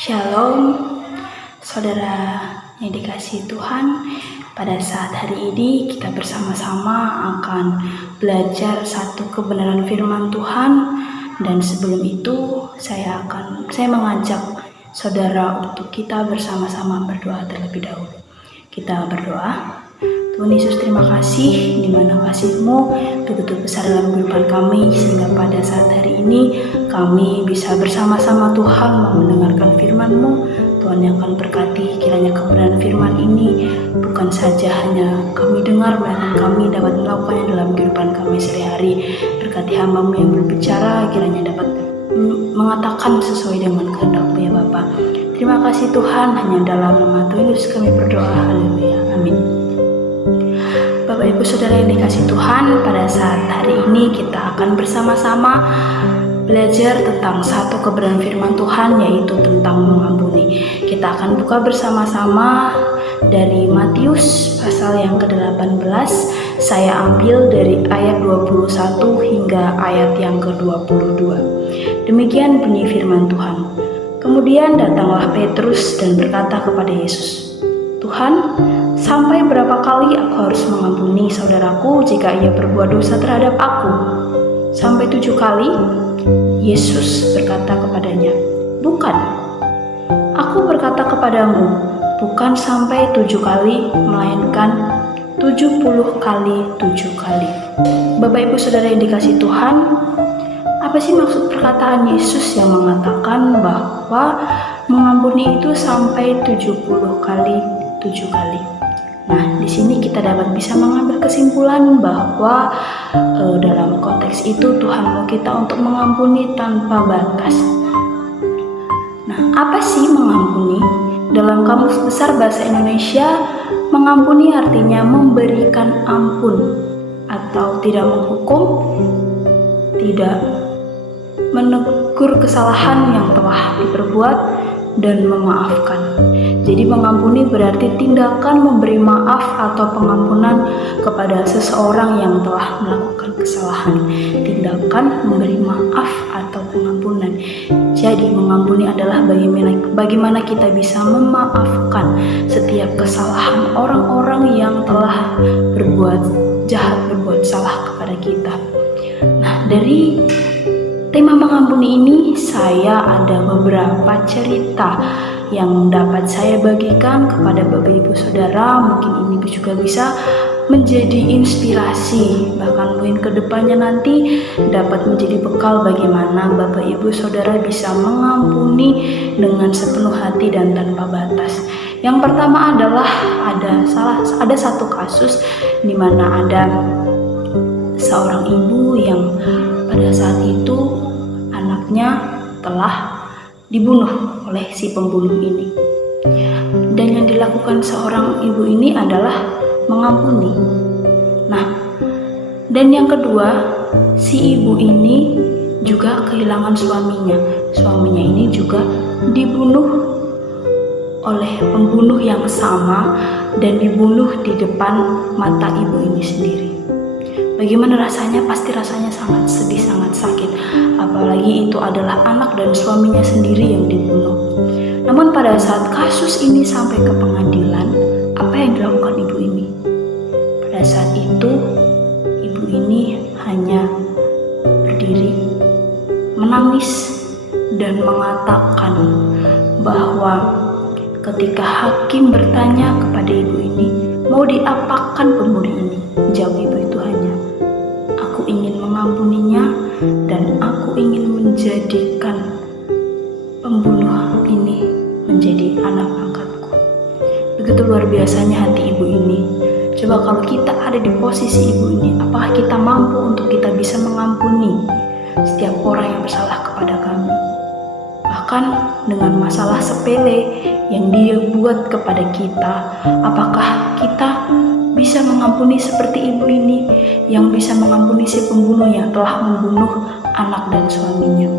Shalom, saudara yang dikasihi Tuhan. Pada saat hari ini kita bersama-sama akan belajar satu kebenaran firman Tuhan. Dan sebelum itu saya mengajak saudara untuk kita bersama-sama berdoa terlebih dahulu. Kita berdoa. Tuhan Yesus, terima kasih di mana kasih-Mu begitu besar dalam kehidupan kami, sehingga pada saat hari ini kami bisa bersama-sama Tuhan mendengarkan firman-Mu. Tuhan yang akan berkati kiranya kebenaran firman ini bukan saja hanya kami dengar, melainkan kami dapat melakukannya dalam kehidupan kami sehari-hari. Berkati hamba-Mu yang berbicara, kiranya dapat mengatakan sesuai dengan kehendak-Mu ya Bapa. Terima kasih Tuhan, hanya dalam nama Tuhan Yesus kami berdoa. Haleluya, amin. Bapak Ibu Saudara yang dikasihi Tuhan, pada saat hari ini kita akan bersama-sama belajar tentang satu kebenaran firman Tuhan, yaitu tentang mengampuni. Kita akan buka bersama-sama dari Matius pasal yang ke-18. Saya ambil dari ayat 21 hingga ayat yang ke-22. Demikian bunyi firman Tuhan. Kemudian datanglah Petrus dan berkata kepada Yesus, "Tuhan, sampai berapa kali aku harus mengampuni saudaraku jika ia berbuat dosa terhadap aku? Sampai 7 kali?" Yesus berkata kepadanya, "Bukan. Aku berkata kepadamu, bukan sampai 7 kali, melainkan 70 kali 7 kali." Bapak Ibu Saudara yang dikasihi Tuhan, apa sih maksud perkataan Yesus yang mengatakan bahwa mengampuni itu sampai 70 kali 7 kali? Nah, di sini kita dapat bisa mengambil kesimpulan bahwa dalam konteks itu Tuhan mau kita untuk mengampuni tanpa batas. Nah, apa sih mengampuni? Dalam Kamus Besar Bahasa Indonesia, mengampuni artinya memberikan ampun atau tidak menghukum, tidak menegur kesalahan yang telah diperbuat, dan memaafkan. Jadi mengampuni berarti tindakan memberi maaf atau pengampunan kepada seseorang yang telah melakukan kesalahan. Tindakan memberi maaf atau pengampunan. Jadi mengampuni adalah bagaimana kita bisa memaafkan setiap kesalahan orang-orang yang telah berbuat jahat, berbuat salah kepada kita. Nah, dari tema mengampuni ini saya ada beberapa cerita yang dapat saya bagikan kepada Bapak Ibu Saudara. Mungkin ini juga bisa menjadi inspirasi, bahkan mungkin kedepannya nanti dapat menjadi bekal bagaimana Bapak Ibu Saudara bisa mengampuni dengan sepenuh hati dan tanpa batas. Yang pertama adalah ada satu kasus di mana ada seorang ibu yang pada saat itu anaknya telah dibunuh oleh si pembunuh ini. Dan yang dilakukan seorang ibu ini adalah mengampuni. Nah, dan yang kedua, si ibu ini juga kehilangan suaminya. Suaminya ini juga dibunuh oleh pembunuh yang sama dan dibunuh di depan mata ibu ini sendiri. Bagaimana rasanya? Pasti rasanya sangat sedih, sangat sakit. Apalagi itu adalah anak dan suaminya sendiri yang dibunuh. Namun pada saat kasus ini sampai ke pengadilan, apa yang dilakukan ibu ini? Pada saat itu, ibu ini hanya berdiri, menangis, dan mengatakan bahwa ketika hakim bertanya kepada ibu ini, mau diapakan pembunuh ini? Jawab ibu itu hanya, "Aku ingin mengampuninya dan aku ingin menjadikan pembunuh ini menjadi anak angkatku." Begitu luar biasanya hati ibu ini. Coba kalau kita ada di posisi ibu ini, apakah kita mampu untuk kita bisa mengampuni setiap orang yang bersalah kepada kami? Bahkan dengan masalah sepele yang dia buat kepada kita, apakah kita bisa mengampuni seperti ibu ini yang bisa mengampuni si pembunuh yang telah membunuh anak dan suaminya?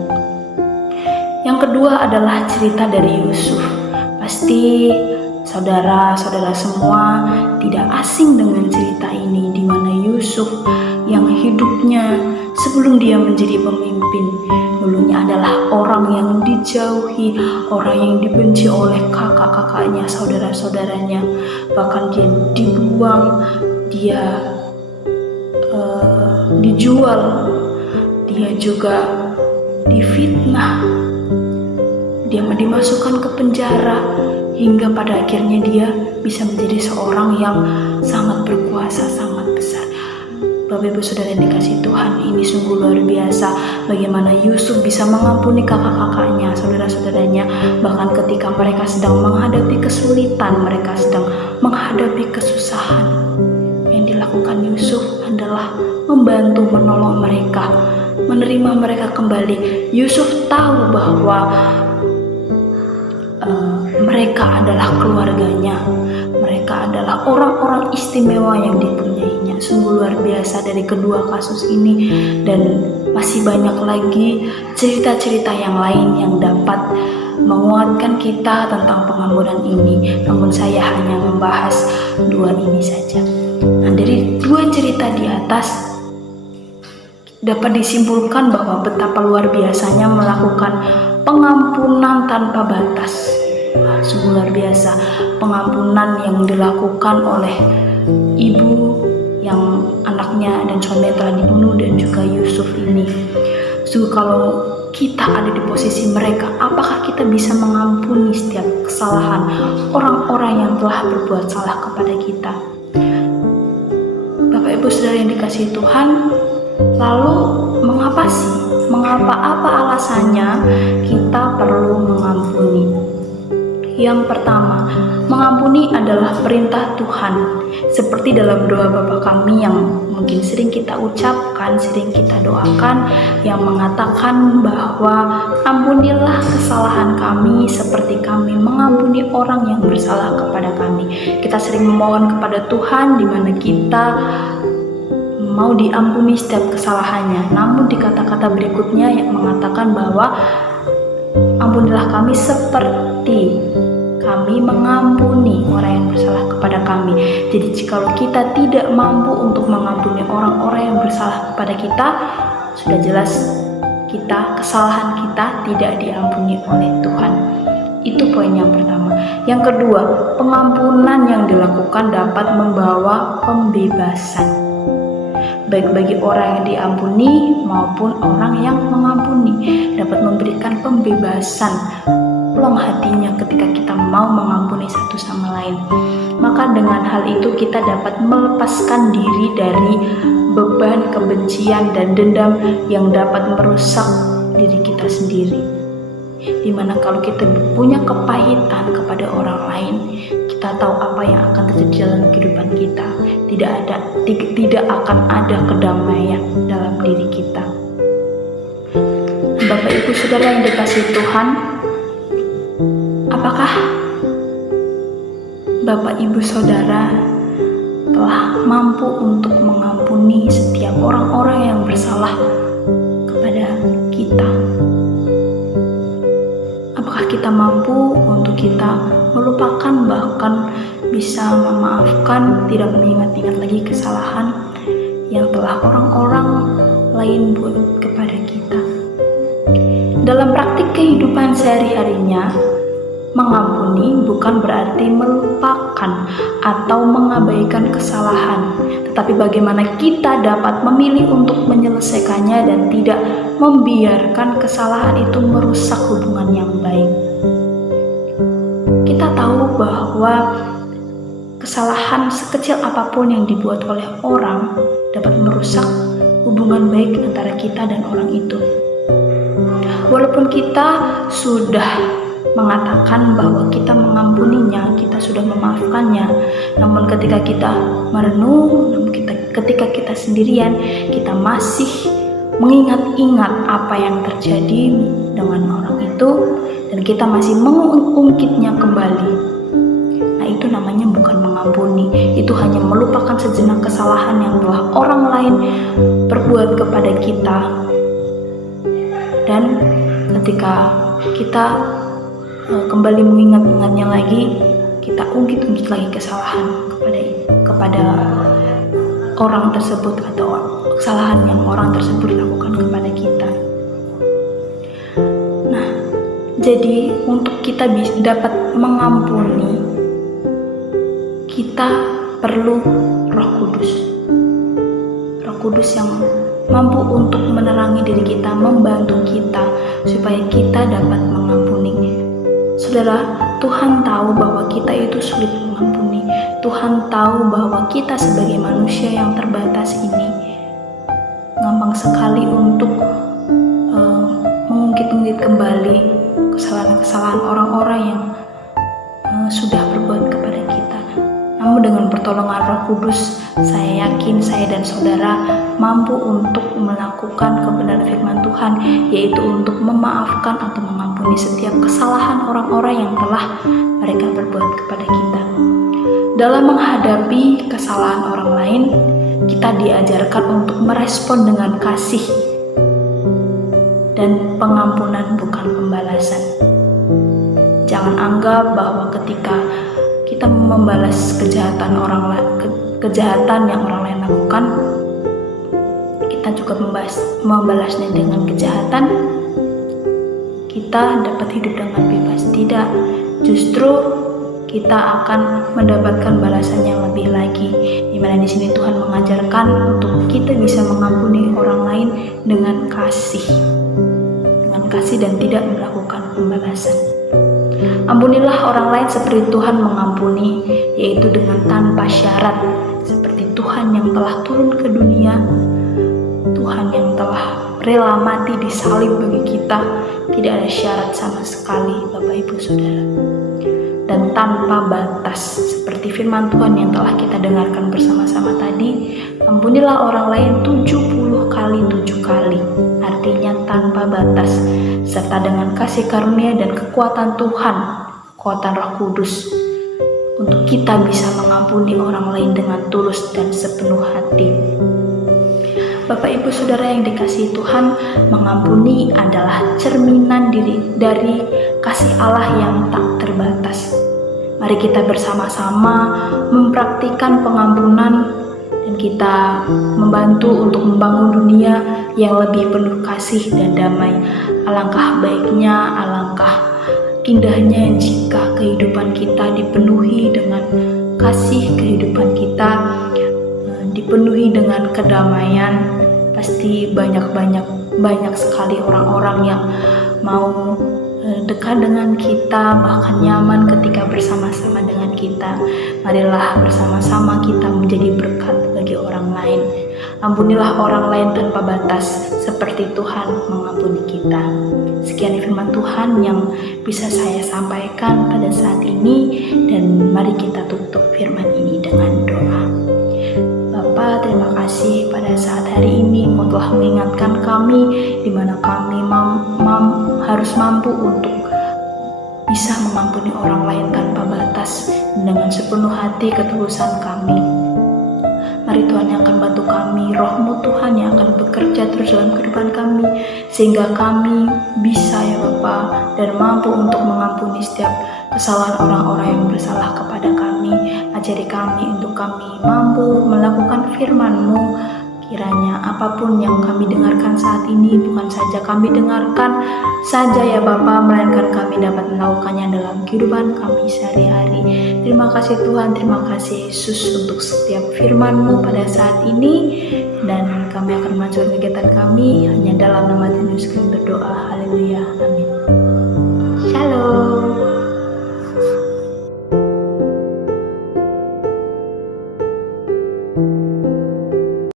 Yang kedua adalah cerita dari Yusuf. Pasti saudara-saudara semua tidak asing dengan cerita ini, di mana Yusuf yang hidupnya sebelum dia menjadi pemimpin dulunya adalah orang yang dijauhi, orang yang dibenci oleh kakak-kakaknya, saudara-saudaranya, bahkan dia dibuang, dia dijual, dia juga difitnah, dia dimasukkan ke penjara, hingga pada akhirnya dia bisa menjadi seorang yang sangat berkuasa, sangat besar. Bapak Ibu Saudara yang dikasihi Tuhan, ini sungguh luar biasa bagaimana Yusuf bisa mengampuni kakak-kakaknya, saudara-saudaranya, bahkan ketika mereka sedang menghadapi kesulitan, mereka sedang menghadapi kesusahan. Yang dilakukan Yusuf adalah membantu menolong mereka, menerima mereka kembali. Yusuf tahu bahwa mereka adalah keluarganya, mereka adalah orang-orang istimewa yang dipunyainya. Sungguh luar biasa dari kedua kasus ini, dan masih banyak lagi cerita-cerita yang lain yang dapat menguatkan kita tentang pengampunan ini. Namun saya hanya membahas dua ini saja. Nah, dari dua cerita di atas dapat disimpulkan bahwa betapa luar biasanya melakukan pengampunan tanpa batas. Sungguh luar biasa pengampunan yang dilakukan oleh ibu yang anaknya dan suaminya telah dibunuh, dan juga Yusuf ini. Sungguh kalau kita ada di posisi mereka, apakah kita bisa mengampuni setiap kesalahan orang-orang yang telah berbuat salah kepada kita? Bapak Ibu Saudara yang dikasihi Tuhan, lalu mengapa sih? Apa alasannya kita perlu mengampuni? Yang pertama, mengampuni adalah perintah Tuhan. Seperti dalam doa Bapa kami yang mungkin sering kita ucapkan, sering kita doakan, yang mengatakan bahwa ampunilah kesalahan kami seperti kami mengampuni orang yang bersalah kepada kami. Kita sering memohon kepada Tuhan di mana kita mau diampuni setiap kesalahannya. Namun di kata-kata berikutnya yang mengatakan bahwa ampunilah kami seperti kami mengampuni orang yang bersalah kepada kami. Jadi jikalau kita tidak mampu untuk mengampuni orang-orang yang bersalah kepada kita, sudah jelas kesalahan kita tidak diampuni oleh Tuhan. Itu poin yang pertama. Yang kedua, pengampunan yang dilakukan dapat membawa pembebasan, baik bagi orang yang diampuni maupun orang yang mengampuni, dapat memberikan pembebasan, plong hatinya ketika kita mau mengampuni satu sama lain. Maka dengan hal itu kita dapat melepaskan diri dari beban kebencian dan dendam yang dapat merusak diri kita sendiri. Dimana kalau kita punya kepahitan kepada orang lain, kita tahu apa yang akan terjadi dalam kehidupan kita. Tidak akan ada kedamaian dalam diri kita. Bapak Ibu Saudara yang dikasihi Tuhan, apakah Bapak Ibu Saudara telah mampu untuk mengampuni setiap orang-orang yang bersalah kepada kita? Apakah kita mampu untuk kita melupakan, bahkan bisa memaafkan, tidak mengingat-ingat lagi kesalahan yang telah orang-orang lain buat kepada kita? Dalam praktik kehidupan sehari-harinya, mengampuni bukan berarti melupakan atau mengabaikan kesalahan, tetapi bagaimana kita dapat memilih untuk menyelesaikannya dan tidak membiarkan kesalahan itu merusak hubungan yang baik. Kita tahu bahwa kesalahan sekecil apapun yang dibuat oleh orang dapat merusak hubungan baik antara kita dan orang itu. Walaupun kita sudah mengatakan bahwa kita mengampuninya, kita sudah memaafkannya, namun ketika kita merenung, ketika kita sendirian, kita masih mengingat-ingat apa yang terjadi dengan orang itu, dan kita masih mengungkitnya kembali. Nah, itu namanya bukan mengampuni. Itu hanya melupakan sejenak kesalahan yang telah orang lain perbuat kepada kita. Dan ketika kita kembali mengingat-ingatnya lagi, kita ungkit-ungkit lagi kesalahan kepada orang tersebut atau kesalahan yang orang tersebut lakukan kepada kita. Nah, Jadi untuk kita dapat mengampuni, kita perlu Roh Kudus. Roh Kudus yang mampu untuk menerangi diri kita, membantu kita supaya kita dapat mengampuni. Saudara, Tuhan tahu bahwa kita itu sulit mengampuni. Tuhan tahu bahwa kita sebagai manusia yang terbatas ini gampang sekali untuk mengungkit-ungkit kembali kesalahan-kesalahan orang-orang yang sudah berbuat kepada kita. Namun dengan pertolongan Roh Kudus, saya yakin saya dan saudara mampu untuk melakukan kebenaran firman Tuhan, yaitu untuk memaafkan atau mengampuni setiap kesalahan orang-orang yang telah mereka berbuat kepada kita. Dalam menghadapi kesalahan orang lain, kita diajarkan untuk merespon dengan kasih dan pengampunan, bukan pembalasan. Jangan anggap bahwa ketika kita membalas kejahatan yang orang lain lakukan, kita juga membalasnya dengan kejahatan, kita dapat hidup dengan bebas. Tidak, justru kita akan mendapatkan balasan yang lebih lagi, di mana di sini Tuhan mengajarkan untuk kita bisa mengampuni orang lain dengan kasih dan tidak melakukan pembalasan. Ampunilah orang lain seperti Tuhan mengampuni, yaitu dengan tanpa syarat, seperti Tuhan yang telah turun ke dunia, Tuhan yang telah rela mati di salib bagi kita, tidak ada syarat sama sekali, Bapak Ibu Saudara. Dan tanpa batas, seperti firman Tuhan yang telah kita dengarkan bersama-sama tadi, ampunilah orang lain 70 kali 7 kali, artinya tanpa batas, serta dengan kasih karunia dan kekuatan Tuhan, kekuatan Roh Kudus, untuk kita bisa mengampuni orang lain dengan tulus dan sepenuh hati. Bapak Ibu Saudara yang dikasihi Tuhan, mengampuni adalah cerminan dari kasih Allah yang tak terbatas. Mari kita bersama-sama mempraktikkan pengampunan dan kita membantu untuk membangun dunia yang lebih penuh kasih dan damai. Alangkah baiknya, alangkah indahnya jika kehidupan kita dipenuhi dengan kasih, kehidupan kita dipenuhi dengan kedamaian. Pasti banyak sekali orang-orang yang mau dekat dengan kita, bahkan nyaman ketika bersama-sama dengan kita. Marilah bersama-sama kita menjadi berkat bagi orang lain. Ampunilah orang lain tanpa batas, seperti Tuhan mengampuni kita. Sekian firman Tuhan yang bisa saya sampaikan pada saat ini, dan mari kita tutup firman ini dengan doa. Bapa, terima kasih pada saat hari ini Engkau telah mengingatkan kami di mana kami harus mampu untuk bisa mengampuni orang lain tanpa batas dengan sepenuh hati ketulusan kami. Mari Tuhan yang akan bantu kami, Roh-Mu Tuhan yang akan bekerja terus dalam kehidupan kami, sehingga kami bisa ya Bapa dan mampu untuk mengampuni setiap kesalahan orang-orang yang bersalah kepada kami. Ajari kami untuk kami mampu melakukan firman-Mu. Kiranya apapun yang kami dengarkan saat ini bukan saja kami dengarkan saja ya Bapa, melainkan kami dapat melakukannya dalam kehidupan kami sehari-hari. Terima kasih Tuhan, terima kasih Yesus untuk setiap firman-Mu pada saat ini, dan kami akan melanjutkan kegiatan kami hanya dalam nama Tuhan Yesus kami berdoa. Haleluya, amin.